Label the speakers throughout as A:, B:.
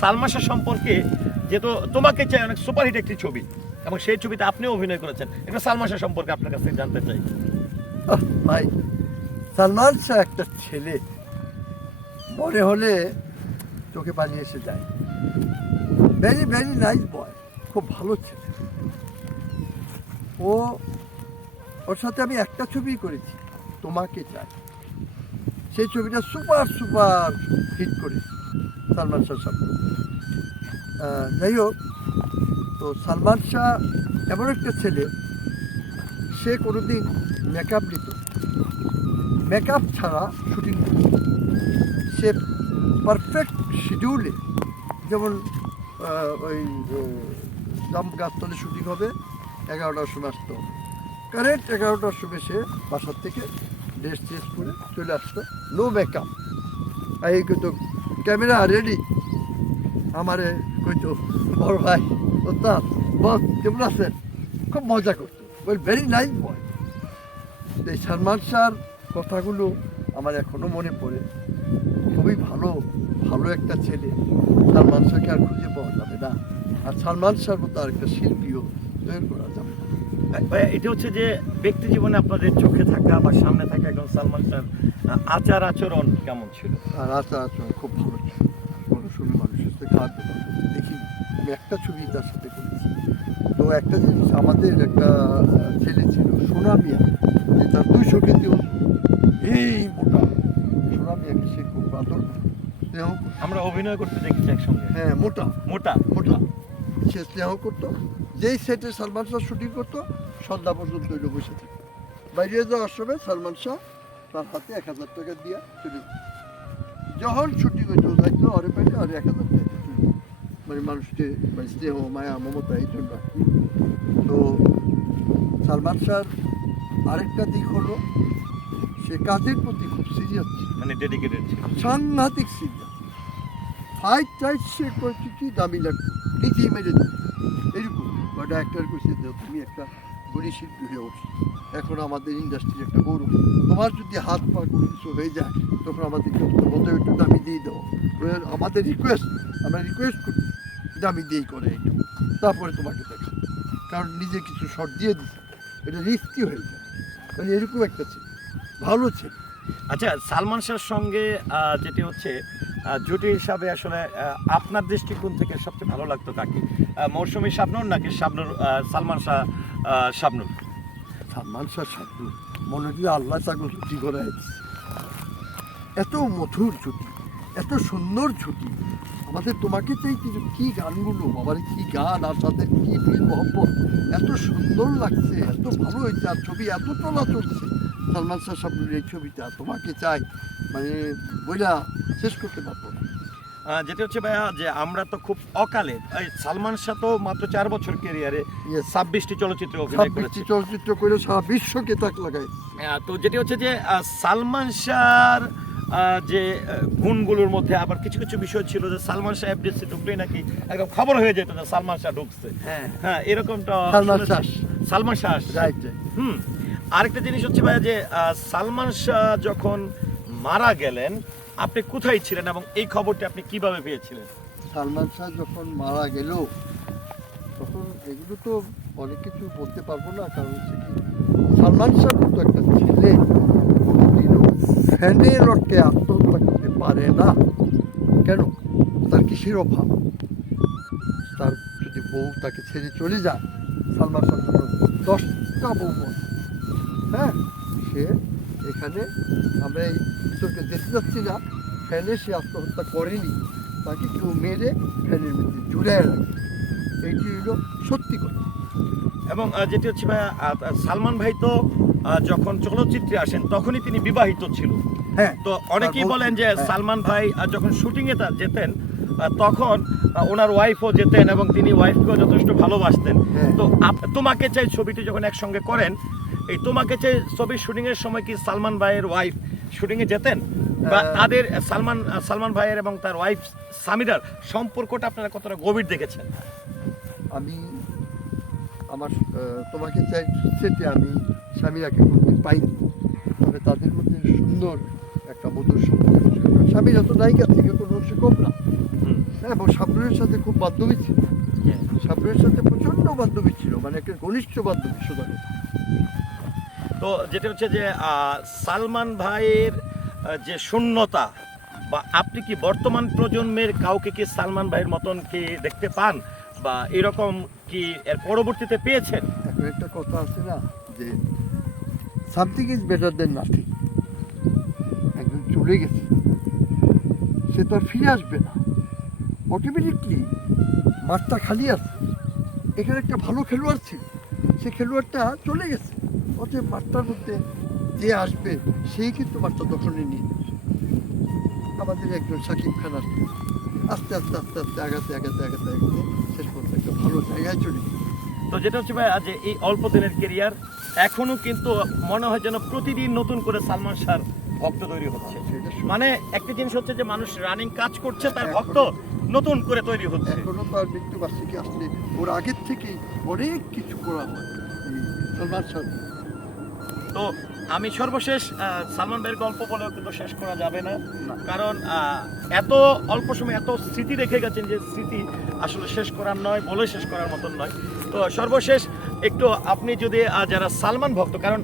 A: সালমাশা সম্পর্কে যেহেতু তোমাকে চাই অনেক সুপারহিট একটি ছবি, এবং সেই ছবিতে আপনিও অভিনয় করেছেন। একটা সালমাশা সম্পর্কে আপনার কাছে জানতে চাই।
B: ভাই, সালমান শাহ একটা ছেলে। মনে হলে চোখে পানি এসে যায়। ভেরি ভেরি নাইস বয় খুব ভালো ছেলে। ও, ওর সাথে আমি একটা ছবি করেছি, তোমাকে চাই। সেই ছবিটা সুপার সুপার হিট করেছি। সালমান শাহ সামনে যাই হোক, তো সালমান শাহ এমন একটা ছেলে, সে কোনোদিন মেকআপ দিত। মেকআপ ছাড়া শুটিং সে পারফেক্ট শিডিউলে যেমন ওই জাম গাছতলে শুটিং হবে, এগারোটার সময় আসতো। কারেক্ট এগারোটার সময় সে বাসার থেকে ড্রেস চেঞ্জ করে চলে আসতো। নো মেকআপ এই কিন্তু ক্যামেরা রেডি আমারে কইতো, বড় ভাই, ওস্তাদ, বস, কেমন আছেন? খুব মজা করতো। ওয়েল ভেরি নাইস বয় এই সালমান শাহর কথাগুলো আমার এখনও মনে পড়ে। খুবই ভালো ভালো একটা ছেলে। সালমান শাহকে আর খুঁজে পাওয়া যাবে না। আর সালমান শাহর মতো আর একটা শিল্পীও তৈরি করা যাবে না।
A: এটা হচ্ছে যে ব্যক্তি জীবনে আপনাদের চোখে থাকা বা সামনে থাকা একজন সালমান শাহ আচার আচরণ কেমন ছিল?
B: আর আচার আচরণ খুব ভালো ছিল। কোনো ছবি মানুষের সাথে খারাপ দেখিনি আমি একটা ছবি তার সাথে করেছি। তো একটা জিনিস আমাদের একটা ছেলে ছিল সোনা মিয়া। যে তার দুইশো কেজি ওজন, এই মোটা সোনা মিয়াকে সে খুব আদর।
A: আমরা অভিনয় করতে দেখেছি একসঙ্গে।
B: হ্যাঁ মোটা।
A: মোটা?
B: মোটা। সে স্নেহ করতো যেই সেটে সালমান শাহ শুটিং করতো সন্ধ্যা পর্যন্ত ওইটা বসে থাকতো বাইরে যাওয়ার সময় সালমান শাহ তার হাতে এক হাজার টাকা দিয়ে চলে। যখন শুটিং হইতো যাইতো আরে পাইলে আর এক হাজার টাকা। মানে মানুষকে মানে স্নেহ মায়া মমতা এই জন্য। তো সালমান শাহর আরেকটা দিক হলো সে কাজের প্রতি খুব সিরিয়াস
A: মানে ডেডিকেটেড
B: সাংঘাতিক সিরিয়াস ফাইট টাইট সে করছে কি দামি লাগবে নিজেই মেরে এরকম। বা ডাক্তার কইছে যে তুমি একটা গণি শিল্পী হয়ে উঠছো এখন আমাদের ইন্ডাস্ট্রির একটা গৌরব তোমার যদি হাত পা কোনো কিছু হয়ে যায়, তখন আমাদেরকে মতো একটু দামি দিয়ে দেবো আমাদের রিকোয়েস্ট আমরা রিকোয়েস্ট করি, দামি দিয়েই করে একটু তারপরে তোমাকে দেখা কারণ নিজে কিছু শর্ট দিয়ে দিচ্ছে এটা রিস্কি হয়ে যায়। মানে এরকম একটা ছিল। ভালো ছিল।
A: আচ্ছা সালমান শাহর সঙ্গে যেটি হচ্ছে জুটি হিসাবে আসলে আপনার দৃষ্টিকোণ থেকে সবচেয়ে ভালো লাগতো কাকে? মৌসুমী শাবনুর নাকি শাবনুর সালমান শাহ শাবনুর?
B: সালমান শাহ শাবনুর? মনে হচ্ছে আল্লাহ তাকে ছুটি করে এত মধুর ছুটি এত সুন্দর ছুটি আমাদের তোমাকে চাই কিছু কি গানগুলো, বাবার কি গান, আর সাথে কি মহব্বত। এত সুন্দর লাগছে, এত ভালো হয়েছে, আর ছবি এত তোলা চলছে সালমান শাহ সাবনুর এই ছবিটা তোমাকে চাই মানে বইলা শেষ করতে পারব না।
A: যেটি হচ্ছে ভাইয়া যে আমরা তো খুব অকালে সালমান শাহ তো মাত্র চার বছর ক্যারিয়ারে
B: Yes.
A: ছাব্বিশটি চলচ্চিত্রে অভিনয় করেছে।
B: চলচ্চিত্র করে সারা বিশ্বকে তাক
A: আহ, তো যেটি হচ্ছে যে সালমান শাহর যে গুণগুলোর মধ্যে আবার কিছু কিছু বিষয় ছিল যে সালমান শাহ এফডিসি ঢুকলেই নাকি একদম খবর হয়ে যেত যে সালমান শাহ ঢুকছে।
B: হ্যাঁ।
A: হ্যাঁ এরকমটা
B: সালমান শাহ।
A: সালমান শাহ।
B: রাইট
A: হুম। আরেকটা জিনিস হচ্ছে ভাইয়া যে সালমান শাহ যখন মারা গেলেন, আপনি কোথায় ছিলেন এবং এই খবরটি আপনি কীভাবে পেয়েছিলেন?
B: সালমান শাহ যখন মারা গেল, তখন এগুলো তো অনেক কিছু বলতে পারব না, কারণ হচ্ছে সালমান শাহ মতো একটা ছেলে। ফ্যানের রটকে আত্মহত্যা করতে পারে না। কেন? তার কিসের অভাব? তার যদি বউ তাকে ছেড়ে চলে যায়, সালমান শাহ দশটা বউ হ্যাঁ সে এখানে আমরা এই ভিতরকে যেতে যাচ্ছি না ফ্যানে সে আত্মহত্যা করেনি। তাকে কেউ মেরে ফ্যানের মধ্যে জুড়ে রাখে। এইটি হলো সত্যি কথা।
A: এবং যেটি হচ্ছে আহ, সালমান ভাই তো যখন চলচ্চিত্রে আসেন তখনই তিনি বিবাহিত ছিল।
B: হ্যাঁ
A: তো অনেকেই বলেন যে
B: হ্যাঁ।
A: সালমান ভাই যখন শুটিংয়ে তা যেতেন তখন ওনার ওয়াইফও যেতেন এবং তিনি ওয়াইফকেও যথেষ্ট ভালোবাসতেন।
B: হ্যাঁ।
A: তো তোমাকে চাই ছবিটি যখন একসঙ্গে করেন এই তোমাকে চাই ছবির শুটিংয়ের সময় কি সালমান ভাইয়ের ওয়াইফ শুটিংয়ে যেতেন? বা তাদের সালমান সালমান ভাইয়ের এবং তার ওয়াইফ সামিরার সম্পর্কটা আপনারা কতটা গভীর দেখেছেন?
B: আমি আমার তোমাকে চাই সেটি আমি স্বামীরাকে কোনোদিন পাইনি। তবে তাদের মধ্যে সুন্দর একটা মধুর সম্পর্ক ছিল। স্বামীরা তো নায়িকা থেকে কোনো অংশে কম না। হ্যাঁ এবং শাবনুরের সাথে খুব বান্ধবী ছিল। শাবনুরের সাথে প্রচণ্ড বান্ধবী ছিল। মানে একটা ঘনিষ্ঠ বান্ধবী কথা।
A: তো যেটা হচ্ছে যে সালমান ভাইয়ের যে শূন্যতা, বা আপনি কি বর্তমান প্রজন্মের কাউকে কি সালমান ভাইয়ের মতন কি দেখতে পান? বা এরকম কি এর পরবর্তীতে পেয়েছেন?
B: একটা কথা আছে না, যে something is better than nothing একজন চলে গেছে, সে তো আর ফিরে আসবে না। অটোমেটিকলি মাঠটা খালি আছে। এখানে একটা ভালো খেলোয়াড় ছিল, সে খেলোয়াড়টা চলে গেছে। অতএব মাঠটার মধ্যে যে আসবে সেই কিন্তু মাঠটা দখলে নিয়ে আমাদের একজন সাকিব খান আসবে। আস্তে আস্তে আস্তে আস্তে আগাতে আগাতে আগাতে আগাতে শেষ পর্যন্ত একটা ভালো জায়গায় চলে
A: তো যেটা হচ্ছে ভাই যে এই অল্প দিনের কেরিয়ার এখনও কিন্তু মনে হয় যেন প্রতিদিন নতুন করে সালমান শাহর ভক্ত তৈরি হচ্ছে। মানে একটা জিনিস হচ্ছে যে মানুষ রানিং কাজ করছে তার ভক্ত নতুন করে তৈরি হচ্ছে।
B: এখনও তার মৃত্যুবার্ষিকী আসলে ওর আগের থেকে অনেক কিছু করা হয়। সলমান শাহ
A: তো আমি সর্বশেষ সালমান ভাইয়ের গল্প বলেও কিন্তু শেষ করা যাবে না।
B: না।
A: কারণ এত অল্প সময় এত স্মৃতি রেখে গেছেন যে স্মৃতি আসলে শেষ করার নয় বলে শেষ করার মতন নয়। তো সর্বশেষ একটু আপনি যদি যারা সালমান ভক্ত কারণ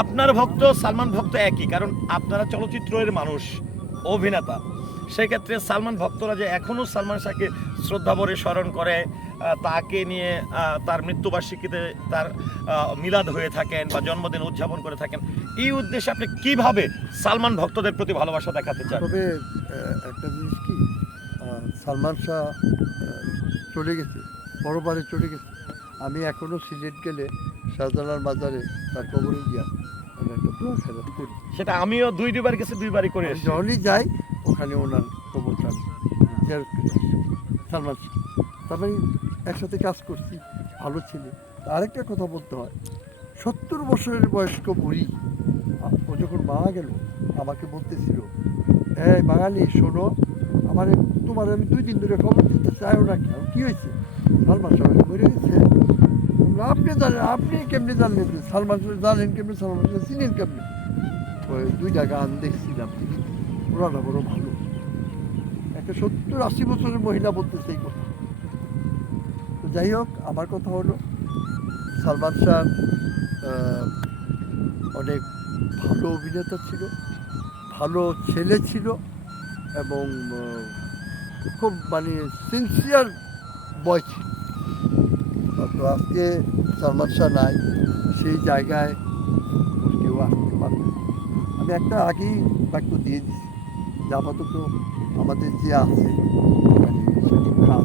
A: আপনার ভক্ত সালমান ভক্ত একই কারণ আপনারা চলচ্চিত্রের মানুষ অভিনেতা। সেক্ষেত্রে সালমান ভক্তরা যে এখনও সালমান শাহকে শ্রদ্ধাভরে স্মরণ করে তাকে নিয়ে তার মৃত্যুবার্ষিকীতে তার মিলাদ হয়ে থাকেন বা জন্মদিন উদযাপন করে থাকেন এই উদ্দেশ্যে আপনি কীভাবে সালমান ভক্তদের প্রতি ভালোবাসা দেখাতে চান?
B: তবে একটা জিনিস কি সালমান শাহ চলে গেছে বড়বারে চলে গেছে। আমি এখনও সিলেট গেলে শাহজালাল বাজারে তার কবরে গিয়া আমি একটা দোয়া করি।
A: সেটা আমিও দুই দুইবার গেছি দুইবারই করে
B: যখনই যাই ওখানে ওনার আসি। সালমান তারপরে একসাথে কাজ করছি, ভালো ছেলে। আরেকটা কথা বলতে হয়, সত্তর বছরের বয়স্ক বুড়ি, ও যখন মারা গেল, আমাকে বলতেছিল, এই বাঙালি, শোনো, আমার, তোমার আমি দুই দিন ধরে খবর দিতে চাইও না কেন? কি হয়েছে? সালমান সাহেব মরে গেছে। আপনি জানেন, আপনি কেমনি জানলেন সালমান জানেন কেমনি, সালমান চিনেন কেমনি? ওই দুইটা গান দেখছিলাম ওরা বড় ভালো। একটা সত্তর আশি বছরের মহিলা বলতেছে এই কথা। তো যাই হোক, আমার কথা হলো, সালমান শাহ অনেক ভালো অভিনেতা ছিল, ভালো ছেলে ছিল, এবং খুব মানে সিনসিয়ার বয় ছিল। তো আজকে সালমান শাহ নাই, সেই জায়গায় কেউ আসতে পারবে আমি একটা আগেই বাক্য দিয়ে দিচ্ছি আপাতত আমাদের যে আছে মানে খান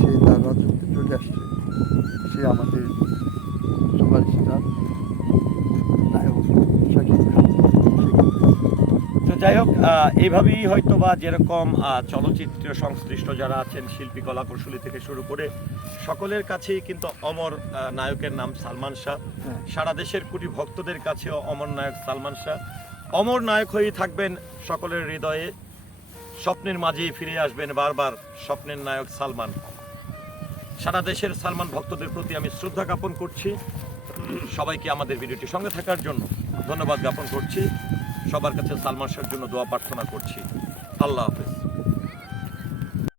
B: সে তার রাজত্বে চলে আসছে। সে আমাদের সুপারস্টার নায়ক শাকিব খান
A: তো যাই হোক আহ, এইভাবেই হয়তো বা যেরকম আহ, চলচ্চিত্র সংশ্লিষ্ট যারা আছেন শিল্পী কলা কৌশলী থেকে শুরু করে সকলের কাছেই কিন্তু অমর নায়কের নাম সালমান শাহ।
B: হ্যাঁ।
A: সারা দেশের কোটি ভক্তদের কাছেও অমর নায়ক সালমান শাহ। অমর নায়ক হয়েই থাকবেন সকলের হৃদয়ে। স্বপ্নের মাঝেই ফিরে আসবেন বারবার স্বপ্নের নায়ক সালমান। সারা দেশের সালমান ভক্তদের প্রতি আমি শ্রদ্ধা জ্ঞাপন করছি। সবাইকে আমাদের ভিডিওটি সঙ্গে থাকার জন্য ধন্যবাদ জ্ঞাপন করছি। সবার কাছে সালমান শাহর জন্য দোয়া প্রার্থনা করছি। আল্লাহ হাফেজ।